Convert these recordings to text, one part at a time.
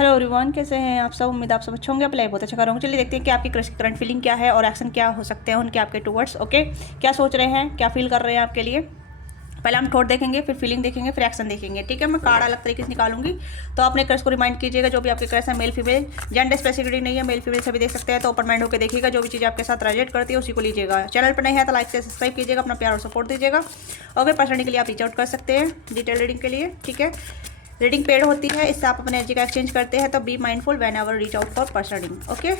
Hello everyone, कैसे हैं आप सब। उम्मीद आप सब अच्छे होंगे। आप लाइव बहुत अच्छा कर रहा हूँ। चलिए देखते हैं कि आपकी क्रश की करंट फीलिंग क्या है और एक्शन क्या हो सकते हैं उनके आपके टूवर्ड्स। ओके, क्या सोच रहे हैं, क्या फील कर रहे हैं आपके लिए। पहले हम थॉट देखेंगे, फिर फीलिंग देखेंगे, फिर एक्शन देखेंगे। ठीक है, मैं कार्ड अलग तरीके से निकालूंगी। तो अपने क्रश को रिमाइंड कीजिएगा, जो भी आपके क्रश है, मेल फीमेल, जेंडर स्पेसिफिक नहीं है, मेल फीमेल सभी देख सकते हैं। तो ओपन माइंड होकर देखिएगा, जो भी चीज़ आपके साथ रिलेट करती है उसी को लीजिएगा। चैनल पर नहीं है तो लाइक से सब्सक्राइब कीजिएगा, अपना प्यार और सपोर्ट दीजिएगा। ओके, पर्सनली के लिए आप रीच आउट कर सकते हैं डिटेल रीडिंग के लिए। ठीक है, रीडिंग पेड होती है, इससे आप अपने एनर्जी का एक्सचेंज करते हैं। तो be mindful when ever reach out for personal reading. Okay,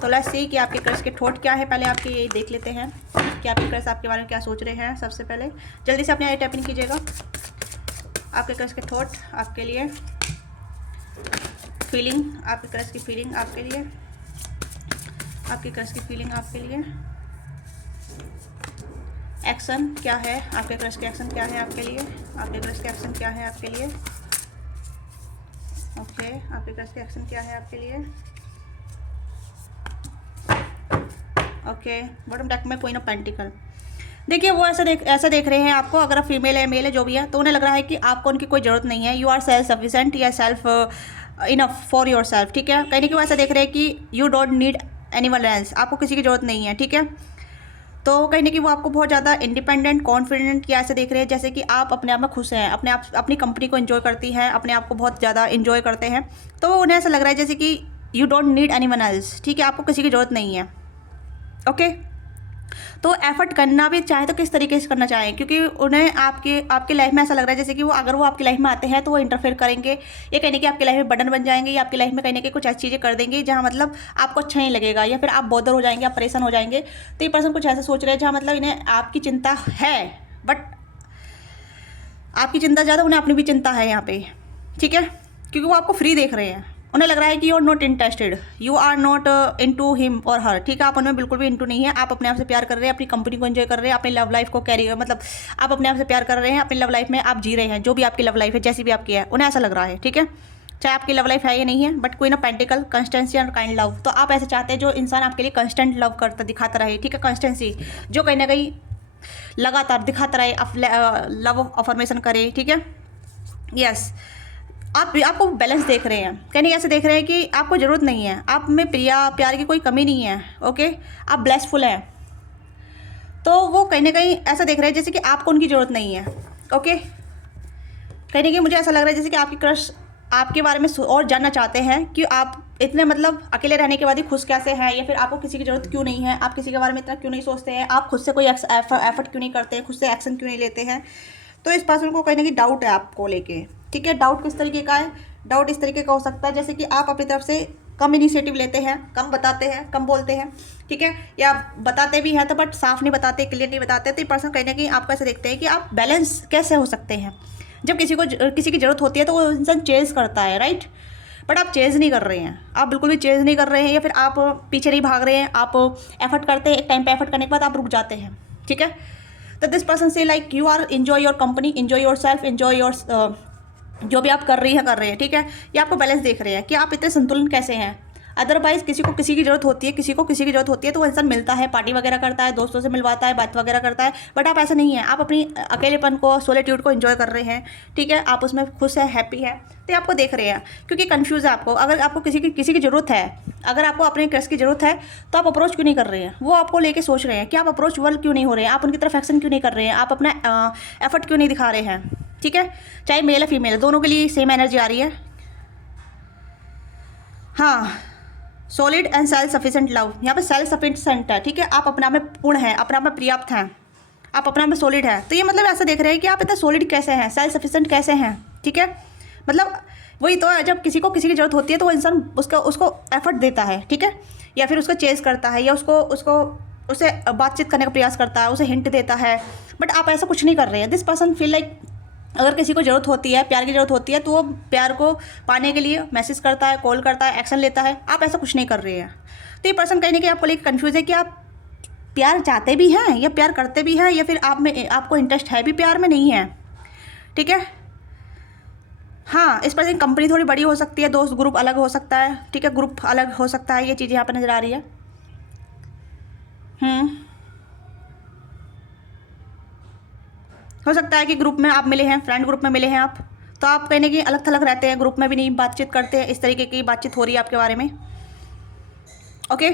तो लेट्स सी कि आपके क्रश के थॉट क्या है। पहले आपके ये देख लेते हैं कि आपके क्रश आपके बारे में क्या सोच रहे हैं। सबसे पहले जल्दी से अपने आई टैपिंग कीजिएगा। आपके क्रश के थॉट आपके लिए, फीलिंग, आपके क्रश की फीलिंग आपके लिए, आपके क्रश की फीलिंग आपके लिए, एक्शन क्या है, आपके क्रश के एक्शन क्या है आपके लिए, आपके क्रश के एक्शन क्या है आपके लिए। ओके, आपके क्रश के एक्शन क्या है आपके लिए। ओके, बॉटम डेक में क्वीन ऑफ पेंटिकल। देखिए, वो ऐसा देख रहे हैं आपको। अगर आप फीमेल है, मेल है, जो भी है, तो उन्हें लग रहा है कि आपको उनकी कोई ज़रूरत नहीं है। यू आर सेल्फ सफिशेंट या self enough for your self. ठीक है, कहीं ना कहीं वो ऐसा देख रहे हैं कि you don't need anyone else, आपको किसी की ज़रूरत नहीं है। ठीक है, तो कहीं ना कहीं वो आपको बहुत ज़्यादा इंडिपेंडेंट, कॉन्फिडेंट या ऐसे देख रहे हैं जैसे कि आप अपने आप में खुश हैं, अपने आप अपनी कंपनी को एंजॉय करती हैं, अपने आप को बहुत ज़्यादा एंजॉय करते हैं। तो उन्हें ऐसा लग रहा है जैसे कि you don't need anyone else. ठीक है, आपको किसी की ज़रूरत नहीं है। ओके, तो एफर्ट करना भी चाहे तो किस तरीके से करना चाहें, क्योंकि उन्हें आपके आपकी लाइफ में ऐसा लग रहा है जैसे कि वो अगर वो आपकी लाइफ में आते हैं तो वो इंटरफेयर करेंगे, ये कहने की आपकी लाइफ में बटन बन जाएंगे, या आपकी लाइफ में कहीं ना कहीं कुछ ऐसी चीज़ें कर देंगे जहाँ मतलब आपको अच्छा नहीं लगेगा, या फिर आप बॉदर हो जाएंगे, आप परेशान हो जाएंगे। तो ये पर्सन कुछ ऐसा सोच रहे हैं जहाँ मतलब इन्हें आपकी चिंता है, बट आपकी चिंता ज़्यादा, उन्हें अपनी भी चिंता है यहाँ पे। ठीक है, क्योंकि वो आपको फ्री देख रहे हैं। उन्हें लग रहा है कि you are not interested, you are not into him और हर। ठीक है, आप उनमें बिल्कुल भी इनटू नहीं है। आप अपने आप से प्यार कर रहे हैं, अपनी कंपनी को एंजॉय कर रहे हैं, अपनी लव लाइफ को कैरी, मतलब आप अपने आप से प्यार कर रहे हैं, अपनी लव लाइफ में आप जी रहे हैं, जो भी आपकी लव लाइफ है, जैसी भी आपकी है, उन्हें ऐसा लग रहा है। ठीक है, चाहे आपकी लव लाइफ है या नहीं है, बट कोई ना pentacle, consistency and kind love. तो आप ऐसे चाहते हैं जो इंसान आपके लिए कंस्टेंट लव करता दिखाता रहे। ठीक है, कंस्टेंसी, जो कहीं ना कहीं लगातार दिखाता रहे, लव अफर्मेशन करे। ठीक है, यस, आपको बैलेंस देख रहे हैं, कहीं ऐसे देख रहे हैं कि आपको ज़रूरत नहीं है, आप में प्यार की कोई कमी नहीं है। ओके, आप ब्लेसफुल हैं। तो वो कहीं ना कहीं ऐसा देख रहे हैं जैसे कि आपको उनकी ज़रूरत नहीं है। ओके, कहीं ना कहीं मुझे ऐसा लग रहा है जैसे कि आपकी क्रश आपके बारे में और जानना चाहते हैं कि आप इतने मतलब अकेले रहने के बाद ही खुश कैसे हैं, या फिर आपको किसी की ज़रूरत क्यों नहीं है, आप किसी के बारे में इतना क्यों नहीं सोचते हैं, आप खुद से कोई एफर्ट क्यों नहीं करते हैं, खुद से एक्शन क्यों नहीं लेते हैं। तो इस पर्सन को कहीं ना कहीं डाउट है आपको लेके। ठीक है, डाउट किस तरीके का है, डाउट इस तरीके का हो सकता है जैसे कि आप अपनी तरफ से कम इनिशिएटिव लेते हैं, कम बताते हैं, कम बोलते हैं। ठीक है, या बताते भी हैं तो बट साफ नहीं बताते, क्लियर नहीं बताते। तो ये पर्सन कहीं ना कहीं आपको ऐसे देखते हैं कि आप बैलेंस कैसे हो सकते हैं। जब किसी की ज़रूरत होती है तो वो इंसान चेज़ करता है, राइट, बट आप चेज़ नहीं कर रहे हैं, आप बिल्कुल भी चेज़ नहीं कर रहे हैं, या फिर आप पीछे नहीं भाग रहे हैं, आप एफर्ट करते हैं, एक टाइम पे एफर्ट करने के बाद आप रुक जाते हैं। ठीक है, तो दिस पर्सन से like you are enjoy your company, enjoy your self, enjoy your जो भी आप कर रही हैं। ठीक है, ये आपको बैलेंस देख रहे हैं कि आप इतने संतुलन कैसे हैं। अदरवाइज किसी को किसी की ज़रूरत होती है, किसी को किसी की ज़रूरत होती है तो वो इंसान मिलता है, पार्टी वगैरह करता है, दोस्तों से मिलवाता है, बात वगैरह करता है। बट आप ऐसा नहीं है, आप अपनी अकेलेपन को, सोलिट्यूड को एंजॉय कर रहे हैं। ठीक है, आप उसमें खुश है, हैप्पी है। तो ये आपको देख रहे हैं क्योंकि कन्फ्यूज़ है आपको। अगर आपको किसी की ज़रूरत है, अगर आपको अपने क्रश की ज़रूरत है, तो आप अप्रोच क्यों नहीं कर रहे हैं। वो आपको लेके सोच रहे हैं कि आप अप्रोचेबल क्यों नहीं हो रहे हैं, आप उनकी तरफ एक्शन क्यों नहीं कर रहे हैं, आप अपना एफर्ट क्यों नहीं दिखा रहे हैं। ठीक है, चाहे मेल है फीमेल है, दोनों के लिए सेम एनर्जी आ रही है। हाँ, solid and self sufficient love, यहाँ पे सेल्फ सफिशेंट है। ठीक है, आप अपने आप में पूर्ण हैं, अपने आप में पर्याप्त हैं, आप अपने आप में सॉलिड है। तो ये मतलब ऐसा देख रहे हैं कि आप इतना सॉलिड कैसे हैं, सेल्फ सफिशेंट कैसे हैं। ठीक है, मतलब वही तो है, जब किसी को किसी की ज़रूरत होती है तो वो इंसान उसको एफर्ट देता है। ठीक है, या फिर उसको चेज़ करता है, या उससे बातचीत करने का प्रयास करता है, उसे हिंट देता है। बट आप ऐसा कुछ नहीं कर रहे हैं। दिस पर्सन फील लाइक अगर किसी को ज़रूरत होती है, प्यार की ज़रूरत होती है, तो वो प्यार को पाने के लिए मैसेज करता है, कॉल करता है, एक्शन लेता है। आप ऐसा कुछ नहीं कर रहे हैं। तो ये पर्सन कहीं ना कहीं आपको लेकर कन्फ्यूज़ है कि आप प्यार चाहते भी हैं या प्यार करते भी हैं, या फिर आपको इंटरेस्ट है भी प्यार में, नहीं है। ठीक है, हाँ, इस पर्सन की कंपनी थोड़ी बड़ी हो सकती है, दोस्त ग्रुप अलग हो सकता है। ठीक है, ग्रुप अलग हो सकता है, ये चीज़ यहाँ पर नज़र आ रही है। हो सकता है कि ग्रुप में आप मिले हैं, फ्रेंड ग्रुप में मिले हैं आप, तो आप कहीं ना कहीं अलग थलग रहते हैं, ग्रुप में भी नहीं बातचीत करते हैं, इस तरीके की बातचीत हो रही है आपके बारे में। ओके,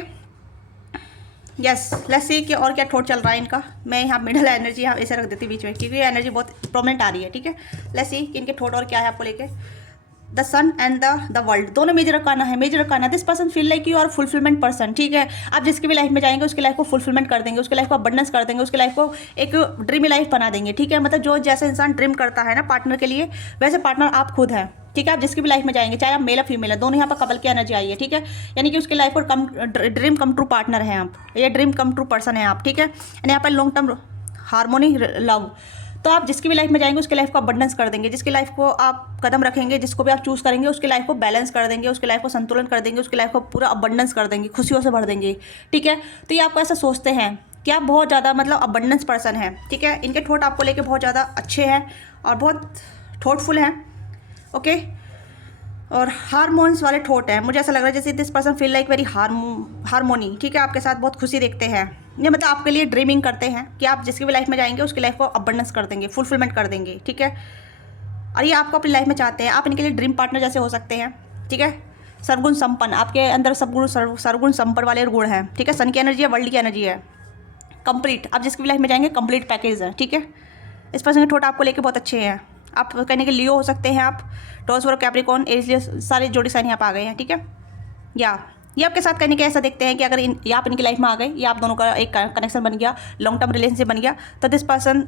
यस, लेट्स सी कि और क्या थॉट चल रहा है इनका। मैं यहाँ मिडल एनर्जी यहाँ ऐसे रख देती बीच में, क्योंकि एनर्जी बहुत प्रोमिनेंट आ रही है, ठीक है। लेट्स सी कि इनके थॉट और क्या है आपको लेके। The sun and the world, दोनों मेजर अरकाना है। Major arcana, this person feel like you are fulfilment person, ठीक है। आप जिसकी भी लाइफ में जाएंगे उसकी लाइफ को फुलफिलमेंट कर देंगे, उसकी लाइफ को अबंडेंस कर देंगे, उसकी लाइफ को एक ड्रीमी लाइफ बना देंगे, ठीक है। मतलब जो जैसे इंसान ड्रीम करता है ना पार्टनर के लिए, वैसे पार्टनर आप खुद हैं, ठीक है। आप जिसकी भी लाइफ में जाएंगे, चाहे आप मेल या फीमेल है, दोनों यहाँ पर कपल की एनर्जी आई है, ठीक है। यानी कि उसकी लाइफ को ड्रीम कम ट्रू पार्टनर है आप, या ड्रीम कम ट्रू पर्सन है आप, ठीक है। यानी यहाँ पर लॉन्ग टर्म हार्मोनी लव। तो आप जिसकी भी लाइफ में जाएंगे उसकी लाइफ को अबंडेंस कर देंगे, जिसकी लाइफ को आप कदम रखेंगे, जिसको भी आप चूज़ करेंगे उसकी लाइफ को बैलेंस कर देंगे, उसकी लाइफ को संतुलन कर देंगे, उसकी लाइफ को पूरा अबंडेंस कर देंगे, खुशियों से भर देंगे, ठीक है। तो ये आपको ऐसा सोचते हैं कि आप बहुत ज़्यादा मतलब अबंडेंस पर्सन हैं, ठीक है। इनके थॉट आपको लेके बहुत ज़्यादा अच्छे हैं और बहुत थॉटफुल हैं, ओके। और हारमोन्स वाले थॉट है, मुझे ऐसा लग रहा है जैसे this person feel like very harmony, ठीक है। आपके साथ बहुत खुशी देखते हैं, ये मतलब आपके लिए ड्रीमिंग करते हैं कि आप जिसकी भी लाइफ में जाएंगे उसकी लाइफ को अबंडेंस कर देंगे, फुलफिलमेंट कर देंगे, ठीक है। और ये आपको अपनी लाइफ में चाहते हैं, आप इनके लिए ड्रीम पार्टनर जैसे हो सकते हैं, ठीक है। सर्वगुण संपन्न, आपके अंदर सर्वगुण संपन्न वाले गुण हैं, ठीक है। सन की एनर्जी है, वर्ल्ड की एनर्जी है, कंप्लीट। आप जिसकी भी लाइफ में जाएंगे कंप्लीट पैकेज है, ठीक है। इस पर्सन के थॉट आपको लेके बहुत अच्छे हैं। आप कहने के लियो हो सकते हैं, आप टॉरस वर्क कैप्रिकॉर्न एरियस, सारे जोड़ी साइन यहाँ पर आ गए हैं, ठीक है। या ये आपके साथ कहने के ऐसा देखते हैं कि अगर आप इनकी लाइफ में आ गए, या आप दोनों का एक कनेक्शन बन गया, लॉन्ग टर्म रिलेशनशिप बन गया, तो this person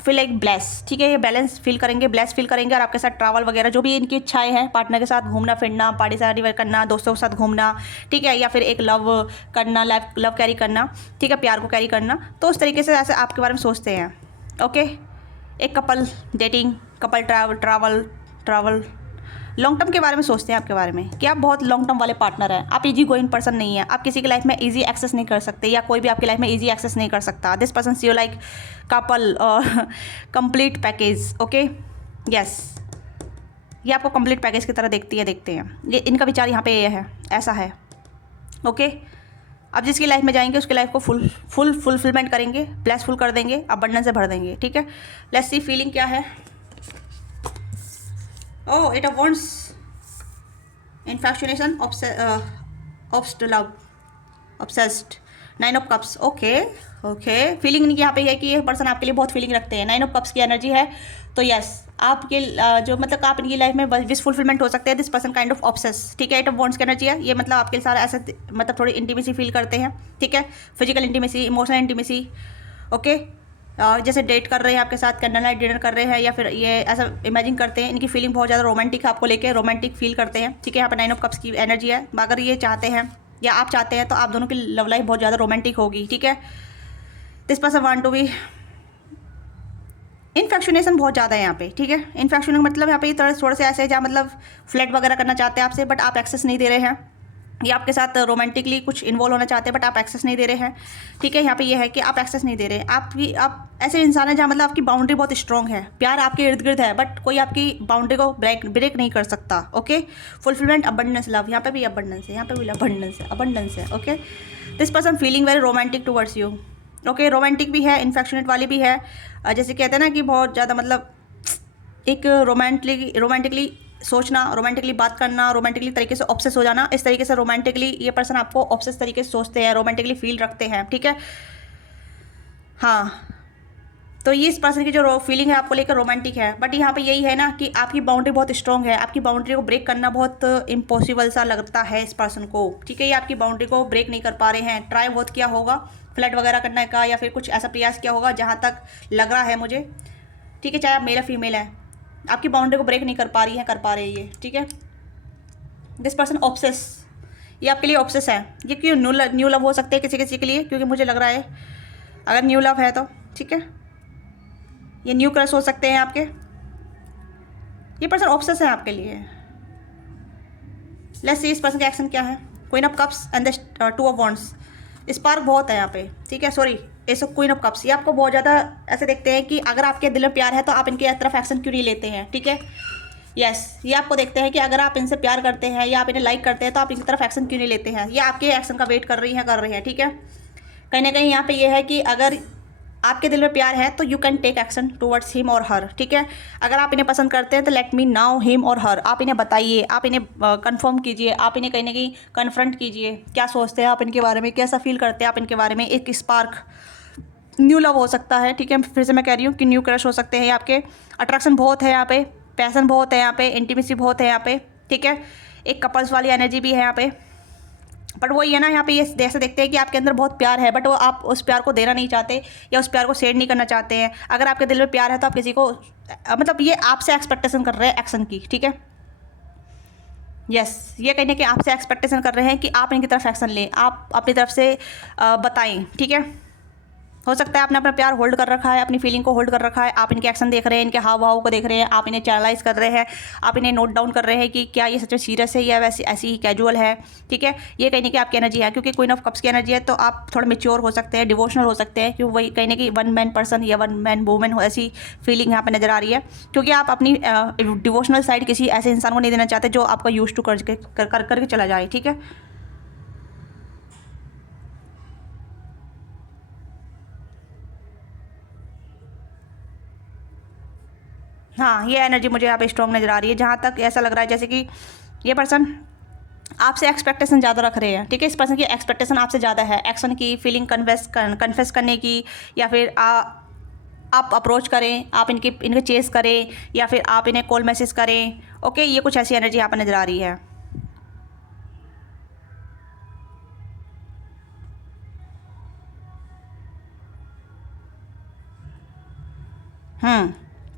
feel like bless, ठीक है। ये बैलेंस फील करेंगे, ब्लेस फील करेंगे, और आपके साथ ट्रैवल वगैरह जो भी इनकी इच्छाएं हैं, पार्टनर के साथ घूमना फिरना, पार्टी शादी करना, दोस्तों के साथ घूमना, ठीक है, या फिर एक लव करना, लव कैरी करना, ठीक है, प्यार को कैरी करना, तो उस तरीके से ऐसे आपके बारे में सोचते हैं, ओके। एक couple dating, couple travel long term के बारे में सोचते हैं आपके बारे में कि आप बहुत लॉन्ग टर्म वाले पार्टनर हैं। आप इजी गोइंग पर्सन नहीं है, आप किसी की लाइफ में इजी एक्सेस नहीं कर सकते, या कोई भी आपकी लाइफ में इजी एक्सेस नहीं कर सकता। This person see you like couple और कंप्लीट पैकेज, ओके, यस। ये आपको कंप्लीट पैकेज की तरह देखते हैं। ये इनका विचार यहाँ पे ये है, ऐसा है, ओके। अब जिसकी लाइफ में जाएंगे उसकी लाइफ को फुलफिलमेंट करेंगे, ब्लेसफुल कर देंगे, अबंडेंस से भर देंगे, ठीक है। लेट्स सी फीलिंग क्या है। Oh, eight of wands, infatuation, obsessed love, obsessed, nine of cups, okay. Feeling इनकी यहाँ पे है कि ये पर्सन आपके लिए बहुत फीलिंग रखते हैं। नाइन ऑफ कप्स की एनर्जी है, तो यस, आपके जो मतलब आप इनकी लाइफ में विश फुलफिलमेंट हो सकते हैं। This person kind of obsess, ठीक है। एट ऑफ वॉन्ड्स की एनर्जी है, ये मतलब आपके साथ ऐसे मतलब थोड़ी इंटीमेसी फील करते हैं, ठीक है। Physical intimacy, emotional intimacy, okay. जैसे डेट कर रहे हैं आपके साथ, कैंडल लाइट डिनर कर रहे हैं, या फिर ये ऐसा इमेजिन करते हैं। इनकी फीलिंग बहुत ज़्यादा रोमांटिक है, आपको लेके रोमांटिक फील करते हैं, ठीक है। यहाँ पर नाइन ऑफ कप्स की एनर्जी है। अगर ये चाहते हैं या आप चाहते हैं तो आप दोनों की लव लाइफ बहुत ज़्यादा रोमांटिक होगी, ठीक है। This person want to be, infatuation बहुत ज़्यादा है यहाँ पे, ठीक है। इन्फेक्शन मतलब यहाँ पे थोड़े से ऐसे जहाँ मतलब फ्लर्ट वगैरह करना चाहते हैं आपसे, बट आप एक्सेस नहीं दे रहे हैं, या आपके साथ रोमांटिकली कुछ इन्वॉल्व होना चाहते हैं बट आप एक्सेस नहीं दे रहे हैं, ठीक है। यहाँ पे ये है कि आप एक्सेस नहीं दे रहे हैं। आप ऐसे इंसान हैं जहाँ मतलब आपकी बाउंड्री बहुत स्ट्रॉन्ग है, प्यार आपके इर्द गिर्द है, बट कोई आपकी बाउंड्री को ब्रेक नहीं कर सकता, ओके। फुलफिलमेंट, अबंडेंस, लव, यहाँ पे भी अबंडेंस है, यहाँ पे भी अबंडेंस है, okay. This person feeling very romantic towards you, okay. Romantic भी है, इन्फेक्शनेट वाली भी है, जैसे कहते हैं ना कि बहुत ज़्यादा मतलब एक रोमांटिकली सोचना, रोमांटिकली बात करना, रोमांटिकली तरीके से ऑब्सेस हो जाना, इस तरीके से रोमांटिकली ये पर्सन आपको ऑब्सेस तरीके से सोचते हैं, रोमांटिकली फील रखते हैं, ठीक है। हाँ, तो ये इस पर्सन की जो फीलिंग है आपको लेकर रोमांटिक है, बट यहाँ पे यही है ना कि आपकी बाउंड्री बहुत स्ट्रॉन्ग है, आपकी बाउंड्री को ब्रेक करना बहुत इम्पॉसिबल सा लगता है इस पर्सन को, ठीक है। ये आपकी बाउंड्री को ब्रेक नहीं कर पा रहे हैं। ट्राई बहुत किया होगा फ्लर्ट वगैरह करने का, या फिर कुछ ऐसा प्रयास किया होगा, जहाँ तक लग रहा है मुझे, ठीक है। चाहे आप मेल या फीमेल है, आपकी बाउंड्री को ब्रेक नहीं कर पा रहे ये, ठीक है। दिस पर्सन ऑब्सेस, ये आपके लिए ऑब्सेस है। ये क्यों न्यू लव हो सकते हैं किसी के लिए, क्योंकि मुझे लग रहा है अगर न्यू लव है तो, ठीक है, ये न्यू क्रश हो सकते हैं आपके। ये पर्सन ऑब्सेस है आपके लिए। लेट्स सी इस पर्सन का एक्शन क्या है। Queen of cups and the two of wands, spark बहुत है यहाँ पे, ठीक है। Sorry, S of queen of cups, ये आपको बहुत ज़्यादा ऐसे देखते हैं कि अगर आपके दिल में प्यार है तो आप इनके तरफ एक्शन क्यों नहीं लेते हैं, ठीक है। यस, ये आपको देखते हैं कि अगर आप इनसे प्यार करते हैं या आप इन्हें लाइक करते हैं तो आप इनकी तरफ एक्शन क्यों नहीं लेते हैं। ये आपके एक्शन का वेट कर रही हैं, ठीक है। कहीं ना कहीं यहाँ पे ये है कि अगर आपके दिल में प्यार है तो you can take action towards him और हर, ठीक है। अगर आप इन्हें पसंद करते हैं तो लेट मी नाउ हिम और हर, आप इन्हें बताइए, आप इन्हें कंफर्म कीजिए, आप इन्हें कहीं ना कहीं कन्फ्रंट कीजिए, क्या सोचते हैं आप इनके बारे में, कैसा फील करते हैं आप इनके बारे में। एक स्पार्क न्यू लव हो सकता है, ठीक है। फिर से मैं कह रही हूँ कि न्यू क्रश हो सकते हैं आपके। अट्रैक्शन बहुत है यहाँ पे, पैसन बहुत है यहाँ पे, इंटीमेसी बहुत है यहाँ पे, ठीक है। एक कपल्स वाली एनर्जी भी है यहाँ पे। बट वही है ना, यहाँ पे ये जैसे देखते हैं कि आपके अंदर बहुत प्यार है, बट वो आप उस प्यार को देना नहीं चाहते या उस प्यार को शेयर नहीं करना चाहते हैं। अगर आपके दिल में प्यार है तो आप किसी को मतलब ये आपसे एक्सपेक्टेशन कर रहे हैं एक्शन की, ठीक है। यस, ये कहने कि आपसे एक्सपेक्टेशन कर रहे हैं कि आप इनकी तरफ एक्शन लें, आप अपनी तरफ से बताएं, ठीक है। हो सकता है आपने अपना प्यार होल्ड कर रखा है, अपनी फीलिंग को होल्ड कर रखा है, आप इनके एक्शन देख रहे हैं, इनके हाव भाव को देख रहे हैं, आप इन्हें चैनलाइज कर रहे हैं, आप इन्हें नोट डाउन कर रहे हैं कि क्या ये सच में सीरियस है या वैसे ऐसी ही कैजुअल है, ठीक है। ये कहने की आपकी एनर्जी है, क्योंकि क्वीन ऑफ कप्स की एनर्जी है तो आप थोड़ा मेच्योर हो सकते हैं, डिवोशनल हो सकते हैं, क्योंकि वही कहने की वन मैन पर्सन या वन मैन वूमेन हो, ऐसी फीलिंग यहाँ पर नजर आ रही है। क्योंकि आप अपनी डिवोशनल साइड किसी ऐसे इंसान को नहीं देना चाहते जो आपका यूज टू करके चला जाए, ठीक है। हाँ, ये एनर्जी मुझे यहाँ पे स्ट्रॉन्ग नज़र आ रही है, जहाँ तक ऐसा लग रहा है जैसे कि ये पर्सन आपसे एक्सपेक्टेशन ज़्यादा रख रहे हैं, ठीक है। इस पर्सन की एक्सपेक्टेशन आपसे ज़्यादा है, एक्शन की, फीलिंग कन्फेस करने की, या फिर आप अप्रोच करें, आप इनके चेस करें, या फिर आप इन्हें कॉल मैसेज करें। ओके, ये कुछ ऐसी एनर्जी यहाँ पर नज़र आ रही है।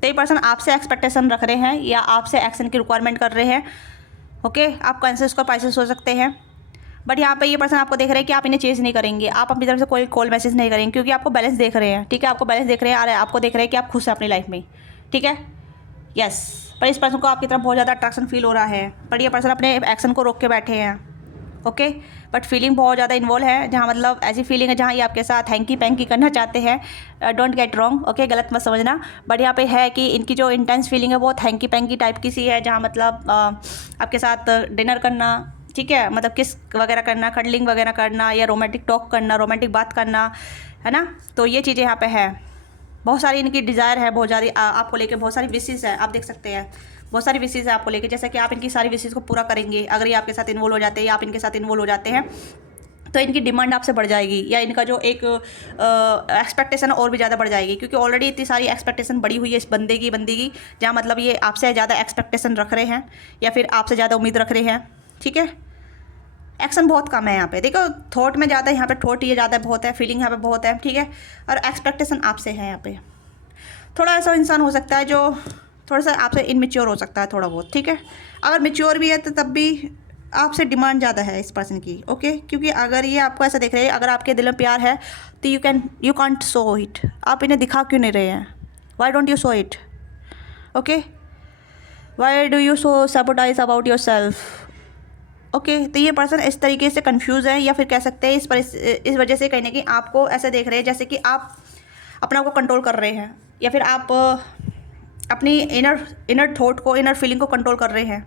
तो ये पर्सन आपसे एक्सपेक्टेशन रख रहे हैं या आपसे एक्शन की रिक्वायरमेंट कर रहे हैं। ओके, आप कैंसर्स को पाइसेस हो सकते हैं, बट यहाँ पे ये पर्सन आपको देख रहे हैं कि आप इन्हें चेज नहीं करेंगे, आप अपनी तरफ से कोई कॉल मैसेज नहीं करेंगे, क्योंकि आपको बैलेंस देख रहे हैं, ठीक है। आपको बैलेंस देख रहे हैं और आपको देख रहे हैं कि आप खुश हैं अपनी लाइफ में, ठीक है। यस, पर इस पर्सन को आपकी तरफ बहुत ज़्यादा अट्रैक्शन फील हो रहा है, पर ये पर्सन अपने एक्शन को रोक के बैठे हैं। ओके, बट फीलिंग बहुत ज़्यादा इन्वॉल्व है, जहाँ मतलब ऐसी फीलिंग है जहाँ ये आपके साथ हैंकी पैंकी करना चाहते हैं। डोंट गेट रॉन्ग, ओके, गलत मत समझना, बट यहाँ पे है कि इनकी जो इंटेंस फीलिंग है बहुत हैंकी पैंकी टाइप की सी है, जहाँ मतलब आपके साथ डिनर करना, ठीक है, मतलब किस वगैरह करना, कडलिंग वगैरह करना, या रोमांटिक टॉक करना, रोमांटिक बात करना, है ना। तो ये चीज़ें यहाँ पे है, बहुत सारी इनकी डिज़ायर है, बहुत ज़्यादा आपको लेके बहुत सारी विशेज़ है, आप देख सकते हैं बहुत सारी विशेज़ है आपको लेके, जैसे कि आप इनकी सारी विशेज़ को पूरा करेंगे अगर ये आपके साथ इन्वॉल्व हो जाते हैं या आप इनके साथ इन्वॉल्व हो जाते हैं, तो इनकी डिमांड आपसे बढ़ जाएगी, या इनका जो एक एक्सपेक्टेशन और भी ज़्यादा बढ़ जाएगी, क्योंकि ऑलरेडी इतनी सारी एक्सपेक्टेशन बढ़ी हुई है इस बंदे की, जहाँ मतलब ये आपसे ज़्यादा एक्सपेक्टेशन रख रहे हैं या फिर आपसे ज़्यादा उम्मीद रख रहे हैं, ठीक है। एक्शन बहुत कम है यहाँ पे, देखो थॉट में ज़्यादा है, यहाँ पे थॉट ये ज़्यादा बहुत है, फीलिंग यहाँ पे बहुत है, ठीक है। और एक्सपेक्टेशन आपसे है यहाँ पे। थोड़ा ऐसा इंसान हो सकता है जो थोड़ा सा आपसे इनमेच्योर हो सकता है थोड़ा बहुत, ठीक है। अगर मेच्योर भी है तो तब भी आपसे डिमांड ज़्यादा है इस पर्सन की, ओके। क्योंकि अगर ये आपको ऐसा देख रहे हैं, अगर आपके दिल में प्यार है तो यू कांट शो इट, आप इन्हें दिखा क्यों नहीं रहे हैं, why don't you show it, okay, why do you show sabotage about your self, okay. तो ये पर्सन इस तरीके से कंफ्यूज है, या फिर कह सकते हैं इस वजह से कहने की आपको ऐसे देख रहे हैं जैसे कि आप अपना आप को कंट्रोल कर रहे हैं, या फिर आप अपनी इनर थॉट को, इनर फीलिंग को कंट्रोल कर रहे हैं।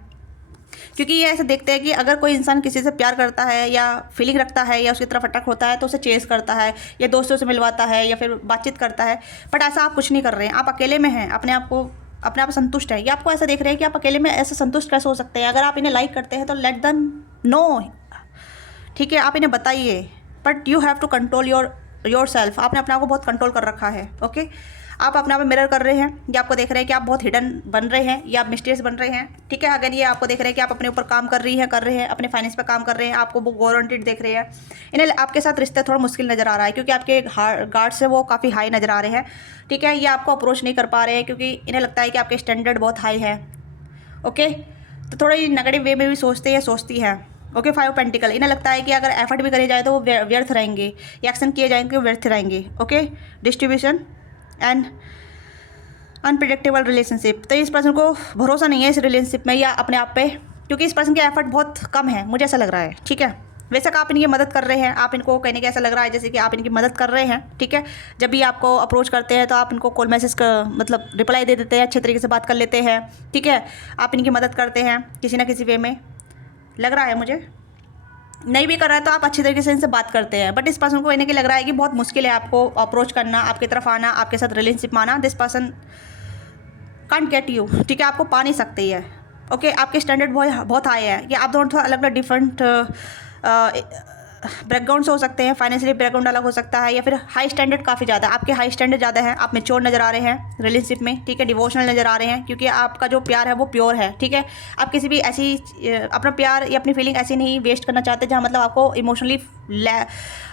क्योंकि ये ऐसे देखते हैं कि अगर कोई इंसान किसी से प्यार करता है या फीलिंग रखता है या उसकी तरफ अट्रैक्ट होता है तो उसे चेस करता है या दोस्तों से मिलवाता है या फिर बातचीत करता है, बट ऐसा आप कुछ नहीं कर रहे हैं, आप अकेले में हैं, अपने आप संतुष्ट है। ये आपको ऐसा देख रहे हैं कि आप अकेले में ऐसे संतुष्ट कैसे हो सकते हैं। अगर आप इन्हें लाइक करते हैं तो लेट देम नो, ठीक है, आप इन्हें बताइए, but you have to control your self, आपने अपने आप को बहुत कंट्रोल कर रखा है, ओके। आप अपने आप में मिरर कर रहे हैं, ये आपको देख रहे हैं कि आप बहुत हिडन बन रहे हैं या आप मिस्टीरियस बन रहे हैं, ठीक है। अगर ये आपको देख रहे हैं कि आप अपने ऊपर काम कर रहे हैं, अपने फाइनेंस पे काम कर रहे हैं, आपको वो गारंटीड देख रहे हैं, इन्हें आपके साथ रिश्ते थोड़ा मुश्किल नज़र आ रहा है, क्योंकि आपके गार्ड्स है वो काफ़ी हाई नज़र आ रहे हैं, ठीक है। ये आपको अप्रोच नहीं कर पा रहे हैं क्योंकि इन्हें लगता है कि आपके स्टैंडर्ड बहुत हाई है, ओके। तो थोड़ा ये नेगेटिव वे में भी सोचते हैं, सोचती है, ओके। 5 पेंटिकल, इन्हें लगता है कि अगर एफर्ट भी करे जाए तो वो व्यर्थ रहेंगे, या एक्शन किए जाएंगे वो व्यर्थ रहेंगे, okay. Distribution and unpredictable relationship, तो इस पर्सन को भरोसा नहीं है इस रिलेशनशिप में या अपने आप पे, क्योंकि इस पर्सन के एफर्ट बहुत कम है, मुझे ऐसा लग रहा है, ठीक है। वैसे आप इनकी मदद कर रहे हैं, आप इनको कहने के ऐसा लग रहा है जैसे कि आप इनकी मदद कर रहे हैं, ठीक है। जब भी आपको अप्रोच करते हैं तो आप इनको कॉल मैसेज का मतलब रिप्लाई दे देते हैं, अच्छे तरीके से बात कर लेते हैं, ठीक है। आप इनकी मदद करते हैं किसी ना किसी वे में, लग रहा है मुझे, नहीं भी कर रहा है तो आप अच्छी तरीके से इनसे बात करते हैं, बट इस पर्सन को इन्हें लग रहा है कि बहुत मुश्किल है आपको अप्रोच करना, आपकी तरफ आना, आपके साथ रिलेशनशिप में आना। This person can't get you, ठीक है, आपको पा नहीं सकती है। ओके, आपके स्टैंडर्ड बहुत हाई है, कि आप दोनों थोड़ा अलग अलग डिफरेंट बैकग्राउंड से हो सकते हैं, फाइनेंशियली बैकग्राउंड अलग हो सकता है, या फिर हाई स्टैंडर्ड काफ़ी ज़्यादा, आपके हाई स्टैंडर्ड ज़्यादा है, आप मैच्योर नज़र आ रहे हैं रिलेशनशिप में, ठीक है, डिवोशनल नज़र आ रहे हैं, क्योंकि आपका जो प्यार है वो प्योर है, ठीक है। आप किसी भी ऐसी अपना प्यार या अपनी फीलिंग ऐसी नहीं वेस्ट करना चाहते जहाँ मतलब आपको इमोशनली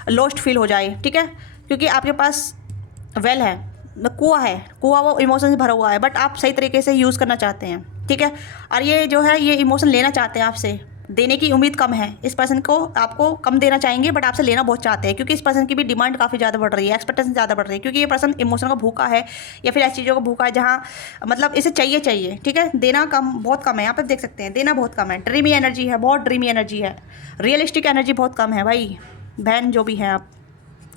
लॉस्ट फील हो जाए, ठीक है, क्योंकि आपके पास वेल है, कुआं वो इमोशन से भरा हुआ है, बट आप सही तरीके से यूज़ करना चाहते हैं, ठीक है। और ये जो है ये इमोशन लेना चाहते हैं आपसे, देने की उम्मीद कम है इस पर्सन को, आपको कम देना चाहेंगे, बट आपसे लेना बहुत चाहते हैं, क्योंकि इस पर्सन की भी डिमांड काफ़ी ज़्यादा बढ़ रही है, एक्सपेक्टेशन ज़्यादा बढ़ रही है, क्योंकि ये पर्सन इमोशन का भूखा है, या फिर ऐसी चीज़ों का भूखा है जहाँ मतलब इसे चाहिए, ठीक है। देना बहुत कम है, यहाँ पर देख सकते हैं, देना बहुत कम है, ड्रीमी एनर्जी है, बहुत ड्रीमी एनर्जी है, रियलिस्टिक एनर्जी बहुत कम है भाई बहन जो भी हैं आप,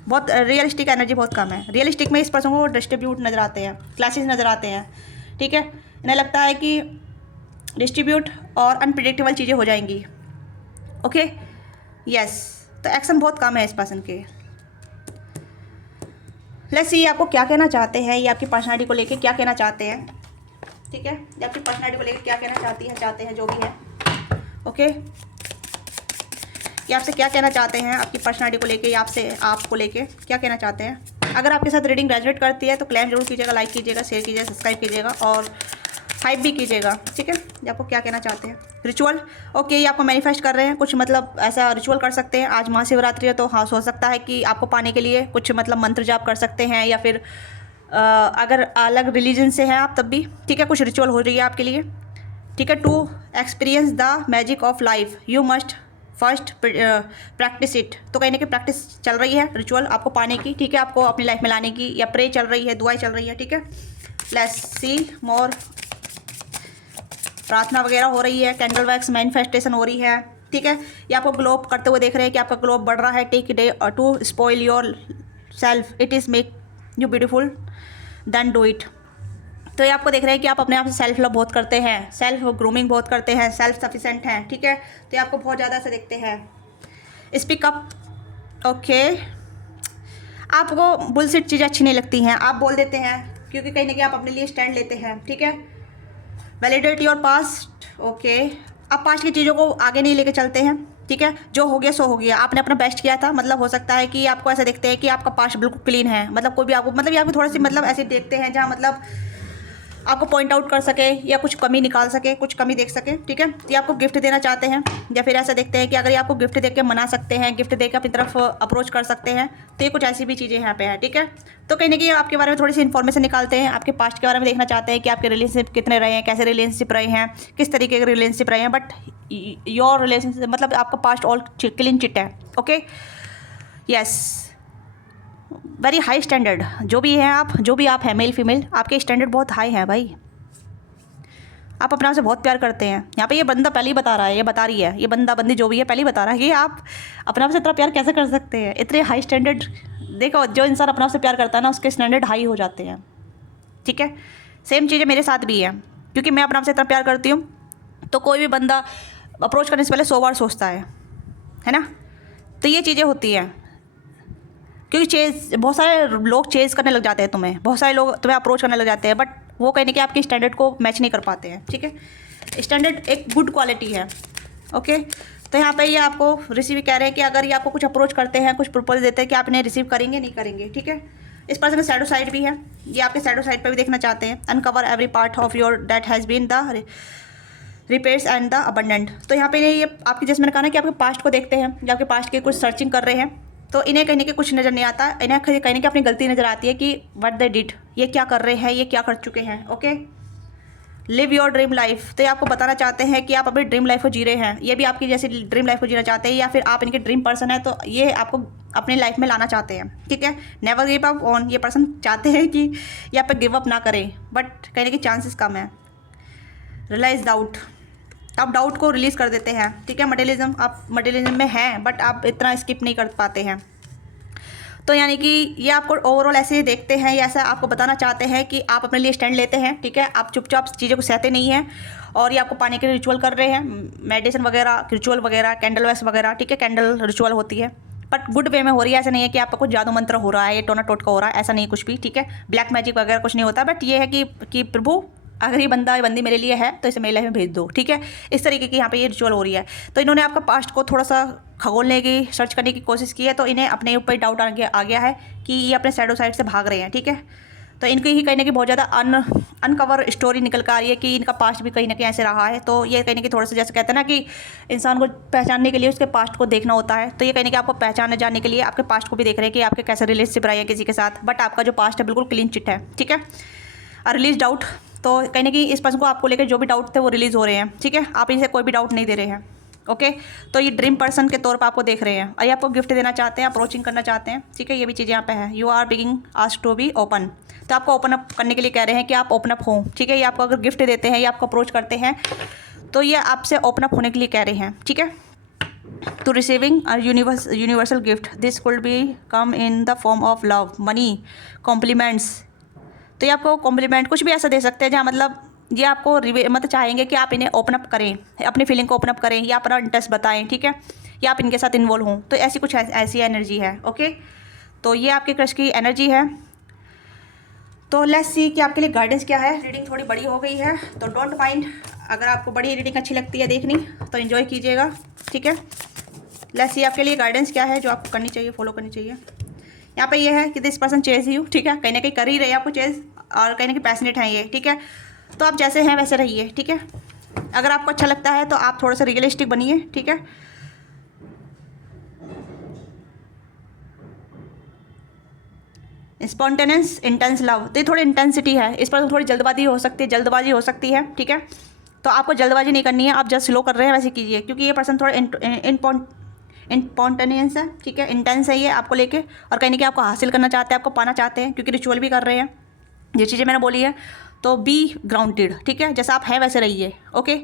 बहुत रियलिस्टिक एनर्जी बहुत कम है। रियलिस्टिक में इस पर्सन को डिस्ट्रीब्यूट नज़र आते हैं, क्लासेस नज़र आते हैं, ठीक है। इन्हें लगता है कि डिस्ट्रीब्यूट और अनप्रिडिक्टेबल चीज़ें हो जाएंगी, ओके, यस। तो एक्शन बहुत कम है इस पर्सन के। लेट्स सी आपको क्या कहना चाहते हैं, ये आपकी पर्सनालिटी को लेके क्या कहना चाहते हैं, ठीक है, ये आपकी पर्सनालिटी को लेके क्या कहना चाहते हैं जो भी है, ओके। ये आपसे क्या कहना चाहते हैं आपकी पर्सनालिटी को लेके, या आपसे आपको लेके क्या कहना चाहते हैं। अगर आपके साथ रीडिंग रेजोनेट करती है तो क्लेम जरूर कीजिएगा, लाइक कीजिएगा, शेयर कीजिएगा, सब्सक्राइब कीजिएगा और हाइप भी कीजिएगा, ठीक है। ये आपको क्या कहना चाहते हैं। रिचुअल, ओके, ये आपको मैनिफेस्ट कर रहे हैं, कुछ मतलब ऐसा रिचुअल कर सकते हैं। आज महाशिवरात्रि है तो हाँ, हो सकता है कि आपको पाने के लिए कुछ मतलब मंत्र जाप कर सकते हैं, या फिर अगर अलग रिलीजन से हैं आप तब भी, ठीक है, कुछ रिचुअल हो रही है आपके लिए, ठीक है। To experience the magic of life you must first practise it, तो कहीं ना कहीं प्रैक्टिस चल रही है रिचुअल आपको पाने की, ठीक है, आपको अपनी लाइफ में लाने की, या प्रे चल रही है, दुआएं चल रही है, ठीक है। लेट्स सी मोर, प्रार्थना वगैरह हो रही है, कैंडल वैक्स मैनिफेस्टेशन हो रही है, ठीक है। ये आपको ग्लोब करते हुए देख रहे हैं कि आपका ग्लोब बढ़ रहा है। Take day to spoil your self, it is make you beautiful then do it. तो ये आपको देख रहे हैं कि आप अपने आप से सेल्फ लव बहुत करते हैं, सेल्फ ग्रूमिंग बहुत करते हैं, सेल्फ सफिशेंट हैं, ठीक है। तो ये आपको बहुत ज़्यादा से देखते हैं। स्पीक अप, ओके, आपको बुलशिट चीज़ें अच्छी नहीं लगती हैं, आप बोल देते हैं, क्योंकि कहीं ना कहीं आप अपने लिए स्टैंड लेते हैं, ठीक है। वैलिडेट योर पास्ट, ओके, आप पास्ट की चीज़ों को आगे नहीं लेके चलते हैं, ठीक है। जो हो गया सो हो गया, आपने अपना बेस्ट किया था, मतलब हो सकता है कि आपको ऐसा देखते हैं कि आपका पास्ट बिल्कुल क्लीन है, मतलब कोई भी आपको मतलब ये आपको थोड़ी सी मतलब ऐसे देखते हैं जहाँ मतलब आपको पॉइंट आउट कर सके या कुछ कमी निकाल सके, कुछ कमी देख सके, ठीक है। ये आपको गिफ्ट देना चाहते हैं, या फिर ऐसा देखते हैं कि अगर ये आपको गिफ्ट दे के मना सकते हैं, गिफ्ट दे के अपनी तरफ अप्रोच कर सकते हैं, तो ये कुछ ऐसी भी चीज़ें यहाँ पे है, ठीक है। तो कहीं ना कहीं आपके बारे में थोड़ी सी इन्फॉर्मेशन निकालते हैं, आपके पास्ट के बारे में देखना चाहते हैं कि आपके रिलेशनशिप कितने रहे हैं, कैसे रिलेशनशिप रहे हैं, किस तरीके के रिलेशनशिप रहे हैं, बट योर रिलेशनशिप मतलब आपका पास्ट ऑल क्लीन चिट है, okay, yes. Very high standard, जो भी आप हैं मेल फीमेल, आपके स्टैंडर्ड बहुत हाई हैं भाई, आप अपने आप से बहुत प्यार करते हैं। यहाँ पे ये बंदा पहले ही बता रहा है, ये बता रही है, ये बंदा बंदी जो भी है पहले ही बता रहा है कि आप अपने आप से इतना प्यार कैसे कर सकते हैं, इतने हाई स्टैंडर्ड। देखो, जो इंसान अपने आप से प्यार करता है ना, उसके स्टैंडर्ड हाई हो जाते हैं, ठीक है। सेम चीज़ें मेरे साथ भी है, क्योंकि मैं अपने आप से इतना प्यार करती हूँ, तो कोई भी बंदा अप्रोच करने से पहले 100 बार सोचता है ना। तो ये चीज़ें होती हैं, क्योंकि बहुत सारे लोग चेज करने लग जाते हैं तुम्हें, बहुत सारे लोग तुम्हें अप्रोच करने लग जाते हैं, बट वो कहने के आपके स्टैंडर्ड को मैच नहीं कर पाते हैं, ठीक है। स्टैंडर्ड एक गुड क्वालिटी है, ओके। तो यहाँ पे ये आपको रिसीव कह रहे हैं कि अगर ये आपको कुछ अप्रोच करते हैं, कुछ प्रपोज देते हैं, कि आप इन्हें रिसीव करेंगे नहीं करेंगे, ठीक है। इस पर्सन का शैडो साइड भी है, ये आपके शैडो साइड पर भी देखना चाहते हैं। Uncover every part of your that has been the repairs and the abundant. तो यहाँ पे ये आपकी, जैसे मैंने कहा ना कि आपके पास्ट को देखते हैं, या आपके पास्ट की कुछ सर्चिंग कर रहे हैं, तो इन्हें कहने के कुछ नज़र नहीं आता, इन्हें कहने की अपनी गलती नज़र आती है कि व्हाट दे डिड, ये क्या कर रहे हैं, ये क्या कर चुके हैं, okay. Live your dream life, तो ये आपको बताना चाहते हैं कि आप अपनी ड्रीम लाइफ को जी रहे हैं, ये भी आपकी जैसी ड्रीम लाइफ को जीना चाहते हैं, या फिर आप इनके ड्रीम पर्सन है, तो ये आपको अपनी लाइफ में लाना चाहते हैं, ठीक है। नेवर गिव अप ऑन, ये पर्सन चाहते हैं कि ये आप पे गिव अप ना करें, बट कहने की चांसेस कम है। रियलाइज डाउट, आप डाउट को रिलीज़ कर देते हैं, ठीक है। मटेरियलिज्म, आप मटेरियलिज्म में हैं, बट आप इतना स्किप नहीं कर पाते हैं। तो यानी कि ये आपको ओवरऑल ऐसे देखते हैं या ऐसा आपको बताना चाहते हैं कि आप अपने लिए स्टैंड लेते हैं, ठीक है, आप चुपचाप चीज़ों को सहते नहीं हैं और ये आपको पाने के रिचुअल कर रहे हैं, मेडिसिन वगैरह, रिचुअल वगैरह, कैंडल वैस वगैरह, ठीक है, कैंडल रिचुअल होती है बट गुड वे में हो रही है। ऐसा नहीं है कि आपका कुछ जादू मंत्र हो रहा है, ये टोना टोटका हो रहा है, ऐसा नहीं कुछ भी, ठीक है, ब्लैक मैजिक वगैरह कुछ नहीं होता। बट ये है कि प्रभु अगर ये बंदा बंदी मेरे लिए है तो इसे मेरे लाइफ में भेज दो, ठीक है, इस तरीके की यहाँ पे ये रिचुअल हो रही है। तो इन्होंने आपका पास्ट को थोड़ा सा खगोलने की, सर्च करने की कोशिश की है, तो इन्हें अपने ऊपर डाउट आ गया है कि ये अपने शैडो साइड से भाग रहे हैं, ठीक है। तो इनकी ही कहीं ना कहीं बहुत ज़्यादा अनकवर स्टोरी निकल कर आ रही है कि इनका पास्ट भी कहीं ना कहीं ऐसे रहा है। तो ये कहीं ना कहीं थोड़ा सा जैसे कहते हैं ना कि इंसान को पहचानने के लिए उसके पास्ट को देखना होता है, तो ये कहीं ना कहीं आपको पहचानने जाने के लिए आपके पास्ट को भी देख रहे हैं कि आपके कैसे रिलेशनशिप रहे हैं किसी के साथ। बट आपका जो पास्ट है बिल्कुल क्लीन चिट है, ठीक है। रिलीज डाउट, तो कहीं ना कहीं इस पर्सन को आपको लेकर जो भी डाउट थे वो रिलीज़ हो रहे हैं, ठीक है, आप इनसे कोई भी डाउट नहीं दे रहे हैं, ओके। तो ये ड्रीम पर्सन के तौर पर आपको देख रहे हैं और ये आपको गिफ्ट देना चाहते हैं, अप्रोचिंग करना चाहते हैं, ठीक है, ये भी चीज़ें यहाँ पे है। You are begging ask to be open, तो आपको ओपन अप करने के लिए कह रहे हैं कि आप ओपन अप हों, ठीक है। ये आपको अगर गिफ्ट देते हैं या आपको अप्रोच करते हैं तो ये आपसे ओपन अप होने के लिए कह रहे हैं, ठीक है। To receiving a universal gift, this could be come in the form of love, money, compliments. तो ये आपको कॉम्प्लीमेंट कुछ भी ऐसा दे सकते हैं जहाँ मतलब ये आपको मतलब चाहेंगे कि आप इन्हें ओपन अप करें, अपनी फीलिंग को ओपन अप करें या अपना इंटरेस्ट बताएं, ठीक है, या आप इनके साथ इन्वॉल्व हों। तो ऐसी कुछ ऐसी एनर्जी है, ओके। तो ये आपके क्रश की एनर्जी है। तो लेट्स सी कि आपके लिए गाइडेंस क्या है। रीडिंग थोड़ी बड़ी हो गई है तो डोंट माइंड, अगर आपको बड़ी रीडिंग अच्छी लगती है देखनी तो इन्जॉय कीजिएगा, ठीक है। लेट्स सी आपके लिए गाइडेंस क्या है जो आपको करनी चाहिए, फॉलो करनी चाहिए। यहाँ पे ये है कि दिस पर्सन चेज यू, ठीक है, कहीं ना कहीं कर ही रहे हैं आपको चेज और कहीं ना कहीं पैशनेट हैं ये, ठीक है। तो आप जैसे हैं वैसे रहिए, ठीक है। अगर आपको अच्छा लगता है तो आप थोड़ा सा रियलिस्टिक बनिए, ठीक है। स्पॉन्टेनियस इंटेंस लव, तो ये थोड़ी इंटेंसिटी है, इस पर थोड़ी जल्दबाजी हो सकती है, ठीक है। तो आपको जल्दबाजी नहीं करनी है, आप जस्ट स्लो कर रहे हैं वैसे कीजिए, क्योंकि ये पर्सन थोड़ा स्पॉन्टेनियस है, ठीक है, इंटेंस है ये आपको लेके और कहीं ना कहीं आपको हासिल करना चाहते हैं, आपको पाना चाहते हैं, क्योंकि रिचुअल भी कर रहे हैं, ये चीज़ें मैंने बोली है। तो बी ग्राउंडेड, ठीक है, जैसा आप हैं वैसे रहिए, ओके।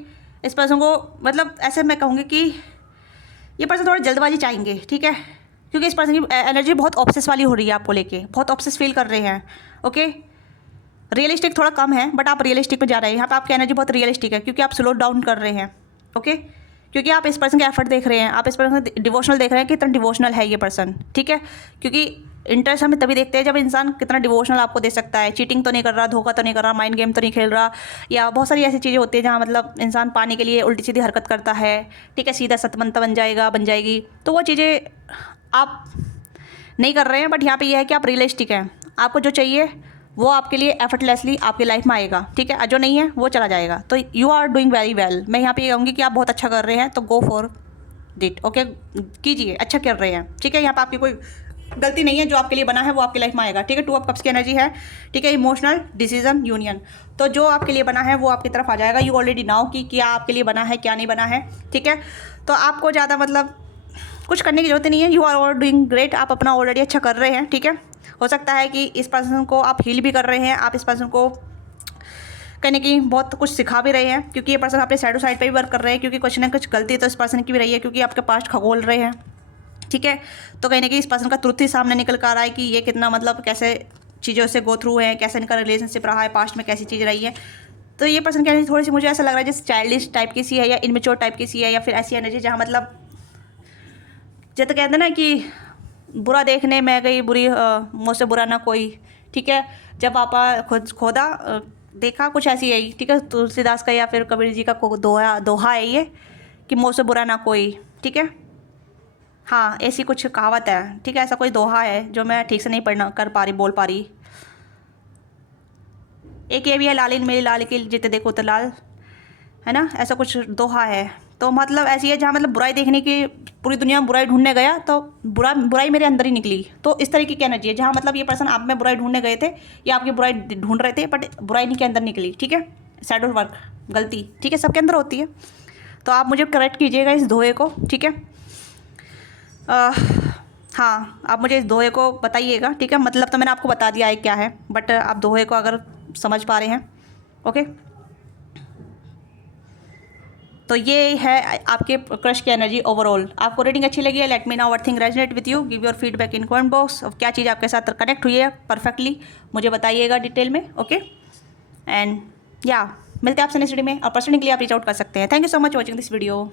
इस पर्सन को मतलब ऐसे मैं कहूँगी कि ये पर्सन थोड़ा जल्दबाजी चाहेंगे, ठीक है, क्योंकि इस पर्सन की एनर्जी बहुत ऑब्सेस वाली हो रही है आपको लेके, बहुत ऑब्सेस फील कर रहे हैं, ओके। रियलिस्टिक थोड़ा कम है बट आप रियलिस्टिक में जा रहे हैं, यहाँ पे आपकी एनर्जी बहुत रियलिस्टिक है क्योंकि आप स्लो डाउन कर रहे हैं, ओके। क्योंकि आप इस पर्सन के एफर्ट देख रहे हैं, आप इस पर्सन डिवोशनल देख रहे हैं कि कितना डिवोशनल है ये पर्सन, ठीक है। क्योंकि इंटरेस्ट हमें तभी देखते हैं जब इंसान कितना डिवोशनल आपको दे सकता है, चीटिंग तो नहीं कर रहा, धोखा तो नहीं कर रहा, माइंड गेम तो नहीं खेल रहा, या बहुत सारी ऐसी चीज़ें होती है जहाँ मतलब इंसान पाने के लिए उल्टी सीधी हरकत करता है, ठीक है, सीधा सतमंता बन जाएगी। तो वो चीज़ें आप नहीं कर रहे हैं, बट यहाँ पे ये है कि आप रियलिस्टिक हैं, आपको जो चाहिए वो आपके लिए एफर्टलेसली आपकी लाइफ में आएगा, ठीक है, जो नहीं है वो चला जाएगा। तो you are doing very well, मैं यहाँ पे ये कहूँगी कि आप बहुत अच्छा कर रहे हैं, तो गो फॉर डिट, ओके, कीजिए, अच्छा कर रहे हैं, ठीक है। यहाँ पे आपकी कोई गलती नहीं है, जो आपके लिए बना है वो आपकी लाइफ में आएगा, ठीक है। 2 ऑफ कप्स की एनर्जी है, ठीक है, इमोशनल डिसीजन यूनियन, तो जो आपके लिए बना है वो आपकी तरफ आ जाएगा। यू ऑलरेडी नाउ कि क्या आपके लिए बना है क्या नहीं बना है, ठीक है। तो आपको ज़्यादा मतलब कुछ करने की जरूरत नहीं है, you are all doing great, आप अपना ऑलरेडी अच्छा कर रहे हैं, ठीक है। हो सकता है कि इस पर्सन को आप हील भी कर रहे हैं, आप इस पर्सन को कहीं ना कहीं बहुत कुछ सिखा भी रहे हैं, क्योंकि ये पर्सन अपने साइड साइड पे भी वर्क कर रहे हैं, क्योंकि कुछ ना कुछ गलती तो इस पर्सन की भी रही है, क्योंकि आपके पास्ट खगोल रहे हैं, ठीक है। तो कहीं ना कहीं इस पर्सन का ट्रुथ ही सामने निकल कर आ रहा है कि ये कितना मतलब कैसे चीज़ों से गो थ्रू है, कैसे इनका रिलेशनशिप रहा है, पास्ट में कैसी चीज़ रही है। तो ये पर्सन की एनर्जी थोड़ी सी मुझे ऐसा लग रहा है जैसे चाइल्डिश टाइप की सी है या इनमेच्योर टाइप की सी है, या फिर ऐसी एनर्जी जहाँ मतलब जैसे कहते हैं ना कि बुरा देखने में गई बुरी, मुझसे बुरा ना कोई, ठीक है। जब आपा खोदा देखा, कुछ ऐसी है, ठीक है, तुलसीदास का या फिर कबीर जी का दोहा है ये कि मुझसे बुरा ना कोई, ठीक है। हाँ, ऐसी कुछ कहावत है, ठीक है, ऐसा कोई दोहा है जो मैं ठीक से नहीं बोल पा रही। एक ये भी है, लालिन मेरी लाल की जिते देखो तो लाल, है ना, ऐसा कुछ दोहा है। तो मतलब ऐसी है जहाँ मतलब बुराई देखने की, पूरी दुनिया में बुराई ढूंढने गया तो बुराई मेरे अंदर ही निकली। तो इस तरीके की एनर्जी है जहाँ मतलब ये पर्सन आप में बुराई ढूंढने गए थे या आपकी बुराई ढूंढ रहे थे, बट बुराई नहीं के अंदर निकली, ठीक है। शैडो वर्क, गलती, ठीक है, सबके अंदर होती है। तो आप मुझे करेक्ट कीजिएगा इस दोहे को, ठीक है। हाँ, आप मुझे इस दोहे को बताइएगा, ठीक है। मतलब तो मैंने आपको बता दिया है क्या है, बट आप दोहे को अगर समझ पा रहे हैं, ओके। तो ये है आपके क्रश की एनर्जी ओवरऑल। आपको रीडिंग अच्छी लगी है, let me know what thing resonate with you, give your feedback in comment box. और क्या चीज़ आपके साथ कनेक्ट हुई है परफेक्टली मुझे बताइएगा डिटेल में, ओके। एंड या मिलते हैं आपसे नेक्स्ट वीडियो में, और पर्सनली आप रीच आउट कर सकते हैं। Thank you so much watching this video.